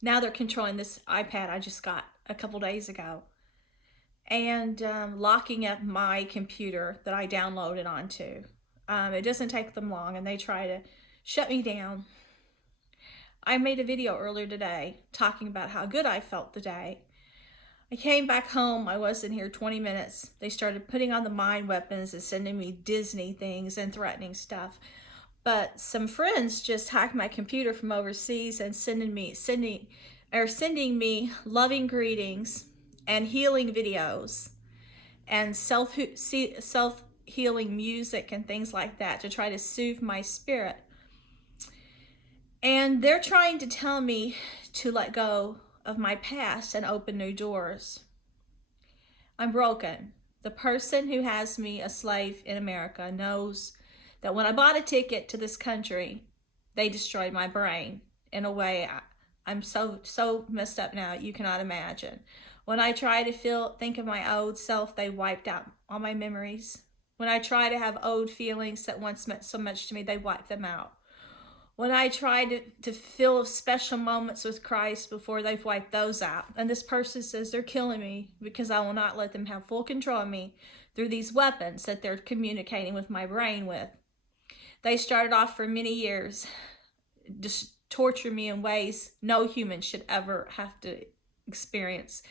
now they're controlling this iPad I just got a couple days ago, and locking up my computer that I downloaded onto. It doesn't take them long, and they try to shut me down. I made a video earlier today talking about how good I felt today. I came back home. I wasn't here 20 minutes. They started putting on the mind weapons and sending me Disney things and threatening stuff. But some friends just hacked my computer from overseas and sending me loving greetings and healing videos and self-healing music and things like that to try to soothe my spirit. And they're trying to tell me to let go of my past and open new doors. I'm broken. The person who has me a slave in America knows that when I bought a ticket to this country, they destroyed my brain in a way I'm so messed up now you cannot imagine. When I try to think of my old self, they wiped out all my memories. When I try to have old feelings that once meant so much to me, they wiped them out. When I try to feel special moments with Christ before, they've wiped those out. And this person says they're killing me because I will not let them have full control of me through these weapons that they're communicating with my brain with. They started off for many years, just torture me in ways no human should ever have to experience.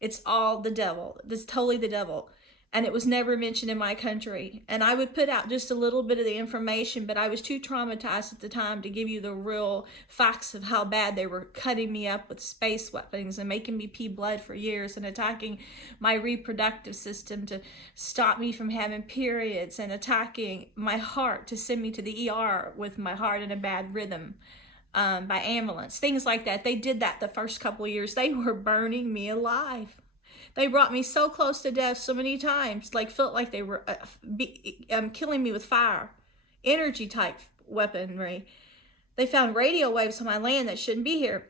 It's all the devil. It's totally the devil. And it was never mentioned in my country. And I would put out just a little bit of the information, but I was too traumatized at the time to give you the real facts of how bad they were cutting me up with space weapons and making me pee blood for years and attacking my reproductive system to stop me from having periods and attacking my heart to send me to the ER with my heart in a bad rhythm by ambulance, things like that. They did that the first couple of years. They were burning me alive. They brought me so close to death so many times, felt like they were killing me with fire, energy type weaponry. They found radio waves on my land that shouldn't be here.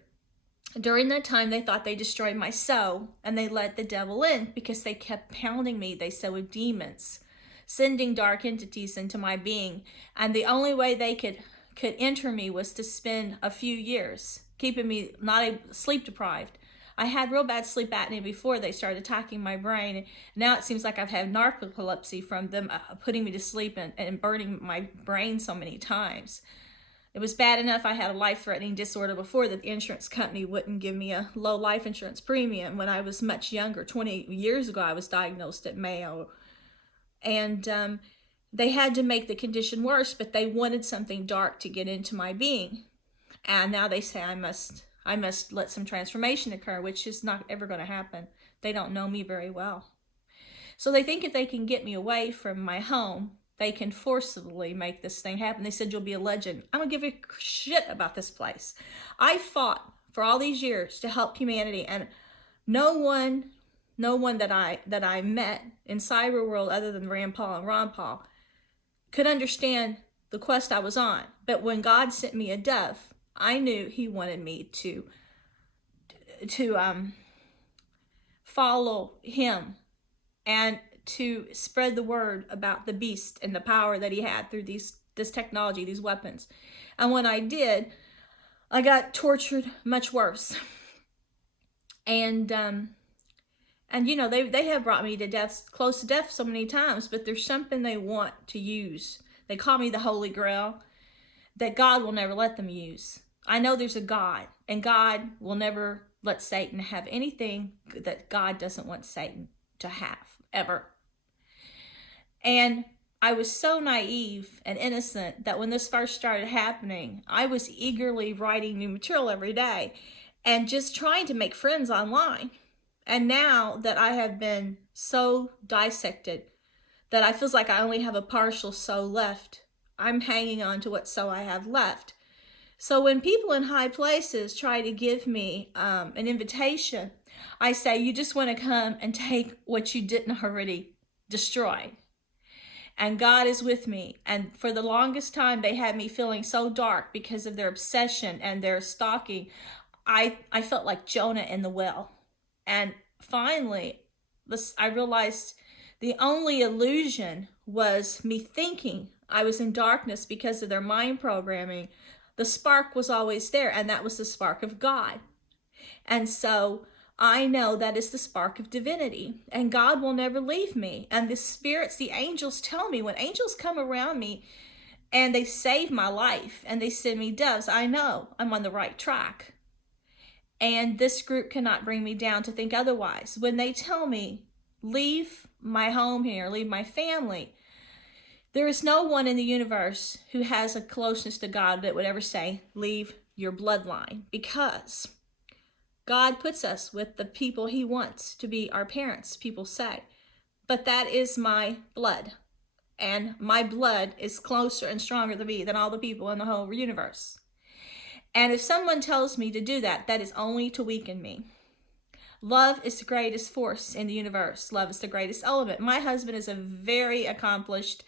During that time, they thought they destroyed my soul, and they let the devil in because they kept pounding me, they said, with demons, sending dark entities into my being. And the only way they could enter me was to spend a few years keeping me sleep deprived. I had real bad sleep apnea before they started attacking my brain. Now it seems like I've had narcolepsy from them putting me to sleep and burning my brain so many times. It was bad enough I had a life-threatening disorder before that the insurance company wouldn't give me a low life insurance premium. When I was much younger, 20 years ago, I was diagnosed at Mayo. And they had to make the condition worse, but they wanted something dark to get into my being. And now they say I must let some transformation occur, which is not ever going to happen. They don't know me very well. So they think if they can get me away from my home, they can forcibly make this thing happen. They said, you'll be a legend. I don't give a shit about this place. I fought for all these years to help humanity, and no one that I met in cyber world other than Rand Paul and Ron Paul could understand the quest I was on. But when God sent me a dove, I knew he wanted me to follow him and to spread the word about the beast and the power that he had through this technology, these weapons. And when I did, I got tortured much worse. And you know, they have brought me to death, close to death so many times, but there's something they want to use. They call me the Holy Grail that God will never let them use. I know there's a God, and God will never let Satan have anything that God doesn't want Satan to have, ever. And I was so naive and innocent that when this first started happening, I was eagerly writing new material every day and just trying to make friends online. And now that I have been so dissected that I feels like I only have a partial soul left, I'm hanging on to what soul I have left. So when people in high places try to give me an invitation, I say, you just want to come and take what you didn't already destroy. And God is with me. And for the longest time, they had me feeling so dark because of their obsession and their stalking. I felt like Jonah in the well. And finally, I realized the only illusion was me thinking I was in darkness because of their mind programming. The spark was always there, and that was the spark of God. And so I know that is the spark of divinity, and God will never leave me. And the spirits, the angels tell me, when angels come around me and they save my life and they send me doves, I know I'm on the right track. And this group cannot bring me down to think otherwise. When they tell me, leave my home here, leave my family, there is no one in the universe who has a closeness to God that would ever say, leave your bloodline, because God puts us with the people he wants to be our parents, people say. But that is my blood. And my blood is closer and stronger to me than all the people in the whole universe. And if someone tells me to do that, that is only to weaken me. Love is the greatest force in the universe. Love is the greatest element. My husband is a very accomplished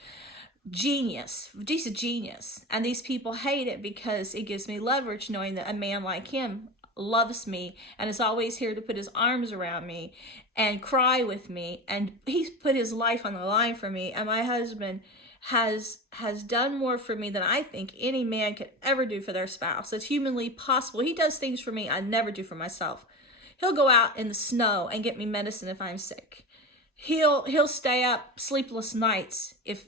genius. He's a genius. And these people hate it because it gives me leverage knowing that a man like him loves me and is always here to put his arms around me and cry with me. And he's put his life on the line for me. And my husband has done more for me than I think any man could ever do for their spouse. It's humanly possible. He does things for me I never do for myself. He'll go out in the snow and get me medicine if I'm sick. He'll stay up sleepless nights if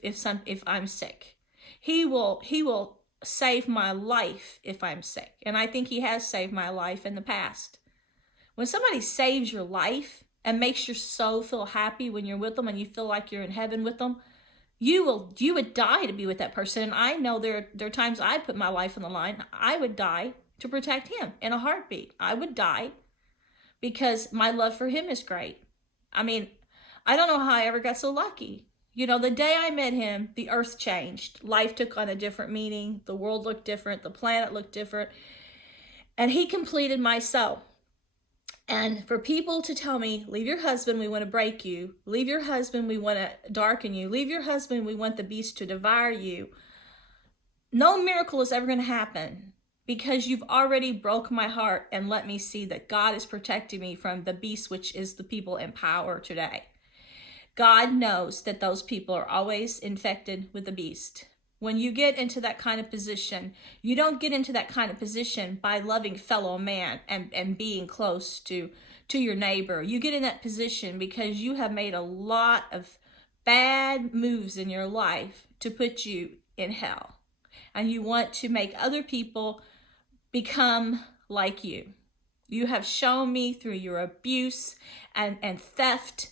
I'm sick. He will save my life if I'm sick. And I think he has saved my life in the past. When somebody saves your life and makes your soul feel happy when you're with them and you feel like you're in heaven with them, you would die to be with that person. And I know there are times I'd put my life on the line. I would die to protect him in a heartbeat. I would die because my love for him is great. I mean, I don't know how I ever got so lucky. You know, the day I met him, the earth changed. Life took on a different meaning. The world looked different. The planet looked different. And he completed my soul. And for people to tell me, leave your husband, we want to break you. Leave your husband, we want to darken you. Leave your husband, we want the beast to devour you. No miracle is ever going to happen because you've already broke my heart and let me see that God is protecting me from the beast, which is the people in power today. God knows that those people are always infected with the beast. When you get into that kind of position, you don't get into that kind of position by loving fellow man and being close to your neighbor. You get in that position because you have made a lot of bad moves in your life to put you in hell. And you want to make other people become like you. You have shown me through your abuse and theft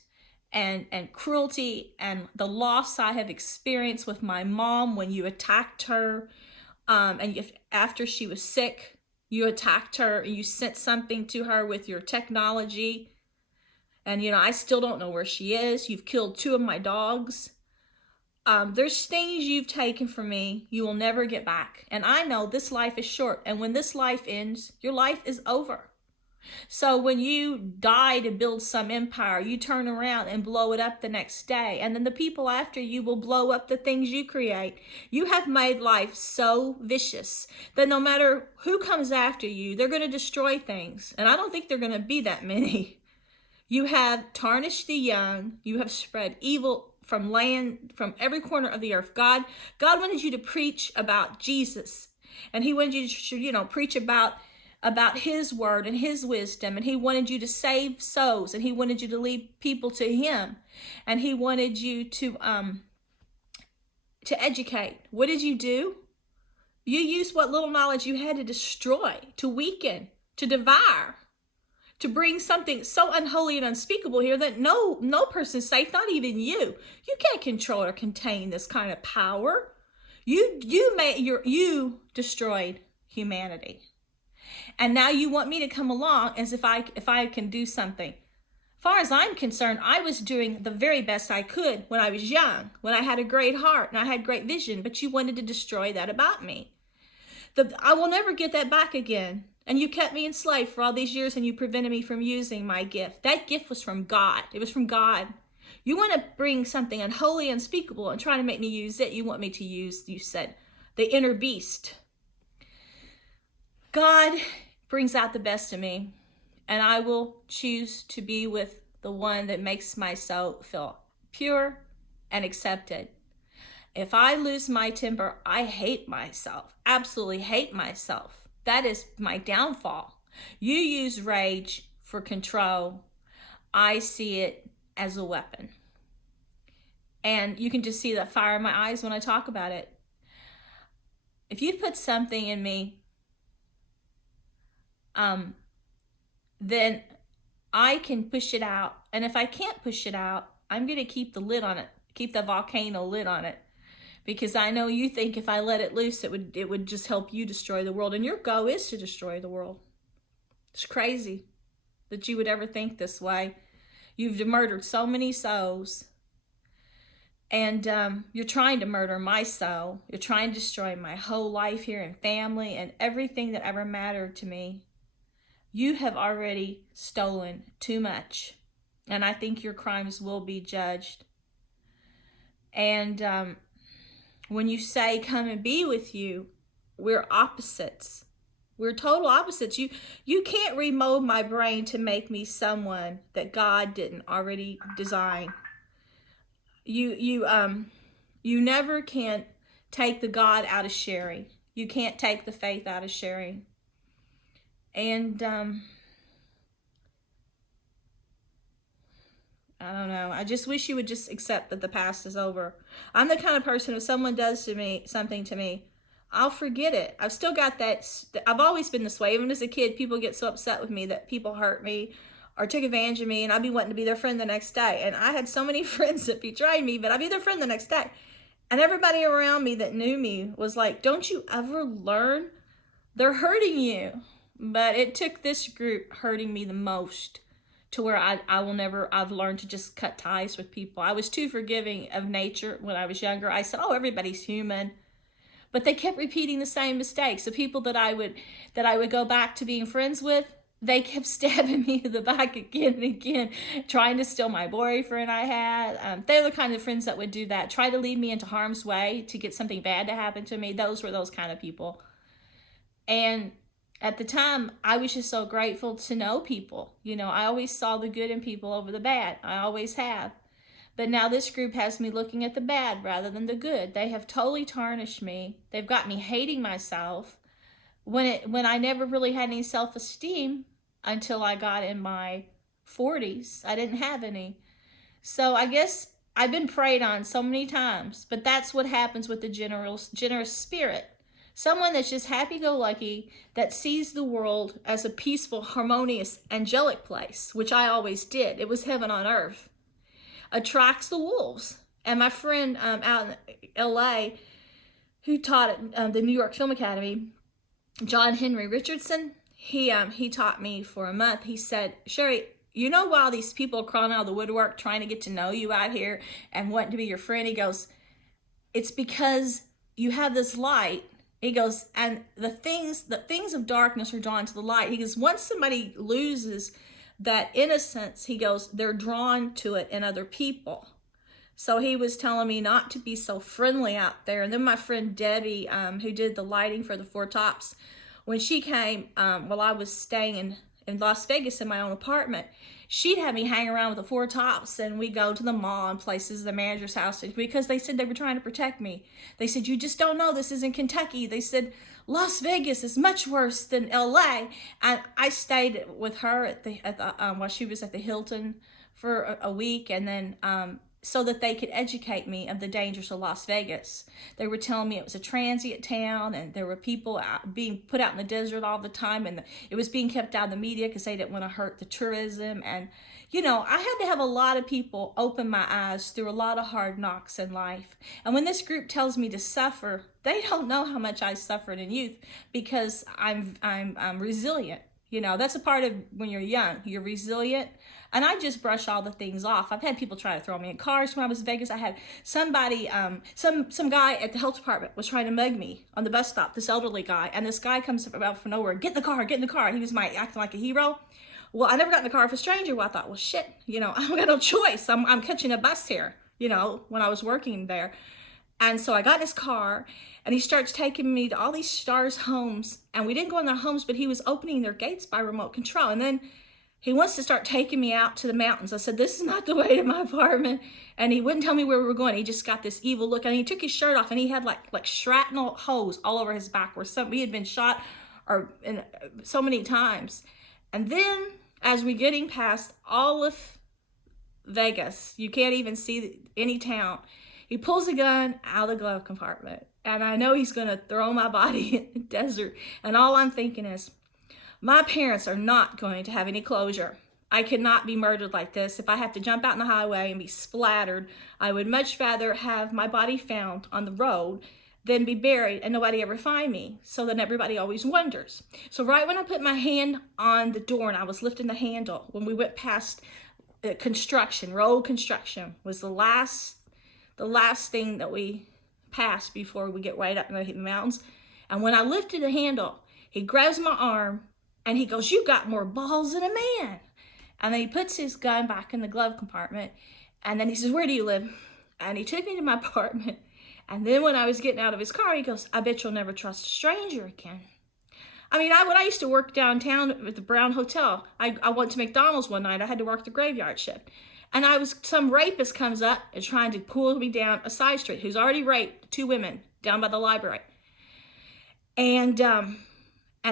and cruelty and the loss I have experienced with my mom when you attacked her, after she was sick, you attacked her and you sent something to her with your technology. And, I still don't know where she is. You've killed 2 of my dogs. There's things you've taken from me you will never get back. And I know this life is short. And when this life ends, your life is over. So when you die to build some empire, you turn around and blow it up the next day. And then the people after you will blow up the things you create. You have made life so vicious that no matter who comes after you, they're going to destroy things. And I don't think they're going to be that many. You have tarnished the young. You have spread evil from from every corner of the earth. God wanted you to preach about Jesus. And he wanted you to, preach about his word and his wisdom, and he wanted you to save souls, and he wanted you to lead people to him, and he wanted you to educate. What did you do? You used what little knowledge you had to destroy, to weaken, to devour, to bring something so unholy and unspeakable here that no person's safe, not even you. You can't control or contain this kind of power. You destroyed humanity. And now you want me to come along as if I can do something. As far as I'm concerned, I was doing the very best I could when I was young, when I had a great heart and I had great vision, but you wanted to destroy that about me. I will never get that back again. And you kept me enslaved for all these years and you prevented me from using my gift. That gift was from God. It was from God. You want to bring something unholy, unspeakable and try to make me use it. You want me to use, you said, the inner beast. God brings out the best in me, and I will choose to be with the one that makes my soul feel pure and accepted. If I lose my temper, I hate myself. Absolutely hate myself. That is my downfall. You use rage for control. I see it as a weapon. And you can just see that fire in my eyes when I talk about it. If you put something in me, then I can push it out. And if I can't push it out, I'm going to keep the lid on it, keep the volcano lid on it. Because I know you think if I let it loose, it would just help you destroy the world. And your goal is to destroy the world. It's crazy that you would ever think this way. You've murdered so many souls. And you're trying to murder my soul. You're trying to destroy my whole life here and family and everything that ever mattered to me. You have already stolen too much. And I think your crimes will be judged. And when you say come and be with you, we're opposites. We're total opposites. You can't remold my brain to make me someone that God didn't already design. You never can take the God out of Sherry. You can't take the faith out of Sherry. And I don't know. I just wish you would just accept that the past is over. I'm the kind of person, if someone does to me something to me, I'll forget it. I've still got that. I've always been this way. Even as a kid, people get so upset with me that people hurt me or took advantage of me, and I'd be wanting to be their friend the next day. And I had so many friends that betrayed me, but I'd be their friend the next day. And everybody around me that knew me was like, don't you ever learn? They're hurting you. But it took this group hurting me the most to where I've learned to just cut ties with people. I was too forgiving of nature when I was younger. I said, oh, everybody's human. But they kept repeating the same mistakes. The people that I would go back to being friends with, they kept stabbing me in the back again and again, trying to steal my boyfriend I had. They're the kind of friends that would do that, try to lead me into harm's way to get something bad to happen to me. Those were those kind of people. And at the time, I was just so grateful to know people. You know, I always saw the good in people over the bad. I always have. But now this group has me looking at the bad rather than the good. They have totally tarnished me. They've got me hating myself when I never really had any self-esteem until I got in my 40s. I didn't have any. So I guess I've been preyed on so many times, but that's what happens with the generous spirit. Someone that's just happy-go-lucky, that sees the world as a peaceful, harmonious, angelic place, which I always did. It was heaven on earth. Attracts the wolves. And my friend out in L.A. who taught at the New York Film Academy, John Henry Richardson, he taught me for a month. He said, Sherry, you know, while these people are crawling out of the woodwork trying to get to know you out here and wanting to be your friend, he goes, it's because you have this light. He goes, and the things of darkness are drawn to the light. He goes, once somebody loses that innocence, he goes, they're drawn to it in other people. So he was telling me not to be so friendly out there. And then my friend Debbie, who did the lighting for the Four Tops, when she came, while I was staying in Las Vegas in my own apartment, she'd have me hang around with the Four Tops, and we go to the mall and places, the manager's house, because they said they were trying to protect me. They said, you just don't know, this is in Kentucky. They said, Las Vegas is much worse than LA. And I stayed with her while she was at the Hilton for a week, and then so that they could educate me of the dangers of Las Vegas. They were telling me it was a transient town, and there were people being put out in the desert all the time, and it was being kept out of the media because they didn't want to hurt the tourism. And, you know, I had to have a lot of people open my eyes through a lot of hard knocks in life. And when this group tells me to suffer, they don't know how much I suffered in youth, because I'm resilient. You know, that's a part of when you're young, you're resilient. And I just brush all the things off. I've had people try to throw me in cars when I was in Vegas. I had somebody, some guy at the health department was trying to mug me on the bus stop, this elderly guy. And this guy comes up out from nowhere, get in the car, get in the car. He was acting like a hero. Well, I never got in the car with a stranger. Well, I thought, well, shit, you know, I've got no choice. I'm catching a bus here, you know, when I was working there. And so I got in his car, and he starts taking me to all these stars' homes. And we didn't go in their homes, but he was opening their gates by remote control. And then he wants to start taking me out to the mountains. I said, this is not the way to my apartment. And he wouldn't tell me where we were going. He just got this evil look. And he took his shirt off, and he had like shrapnel holes all over his back where he had been shot so many times. And then as we're getting past all of Vegas, you can't even see any town, he pulls a gun out of the glove compartment. And I know he's going to throw my body in the desert. And all I'm thinking is, my parents are not going to have any closure. I cannot be murdered like this. If I have to jump out in the highway and be splattered, I would much rather have my body found on the road than be buried and nobody ever find me. So then everybody always wonders. So right when I put my hand on the door and I was lifting the handle, when we went past construction, road construction was the last thing that we passed before we get right up in the mountains. And when I lifted the handle, he grabs my arm and he goes, "You got more balls than a man." And then he puts his gun back in the glove compartment. And then he says, "Where do you live?" And he took me to my apartment. And then when I was getting out of his car, he goes, "I bet you'll never trust a stranger again." I mean, when I used to work downtown at the Brown Hotel, I went to McDonald's one night. I had to work the graveyard shift. And some rapist comes up and trying to pull me down a side street, who's already raped 2 women down by the library. And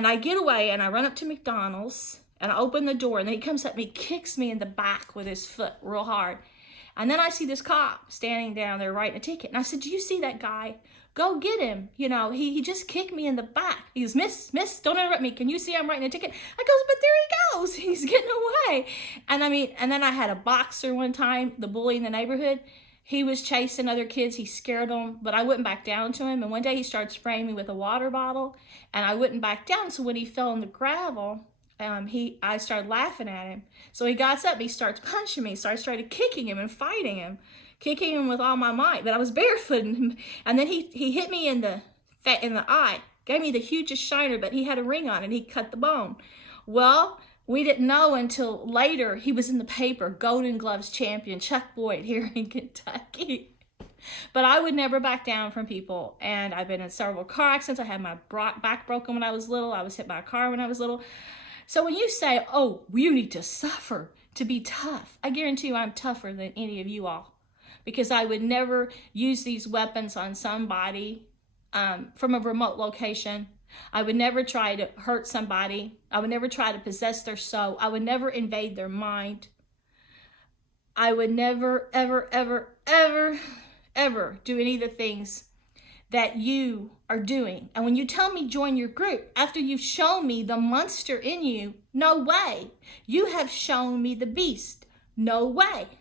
I get away and I run up to McDonald's and I open the door, and then he comes up and he kicks me in the back with his foot real hard. And then I see this cop standing down there writing a ticket. And I said, "Do you see that guy? Go get him. You know, he just kicked me in the back." He goes, Miss, don't interrupt me. Can you see I'm writing a ticket?" I goes, "But there he goes. He's getting away." And and then I had a boxer one time, the bully in the neighborhood. He was chasing other kids. He scared them, but I wouldn't back down to him. And one day he started spraying me with a water bottle, and I wouldn't back down. So when he fell in the gravel, I started laughing at him. So he got up, he starts punching me. So I started kicking him and fighting him, kicking him with all my might. But I was barefoot, and then he hit me in the eye, gave me the hugest shiner, but he had a ring on and he cut the bone. Well, we didn't know until later he was in the paper, Golden Gloves champion, Chuck Boyd here in Kentucky. But I would never back down from people. And I've been in several car accidents. I had my back broken when I was little. I was hit by a car when I was little. So when you say, "Oh, you need to suffer to be tough," I guarantee you I'm tougher than any of you all. Because I would never use these weapons on somebody from a remote location. I would never try to hurt somebody. I would never try to possess their soul. I would never invade their mind. I would never, ever, ever, ever, ever do any of the things that you are doing. And when you tell me join your group, after you've shown me the monster in you, no way. You have shown me the beast. No way.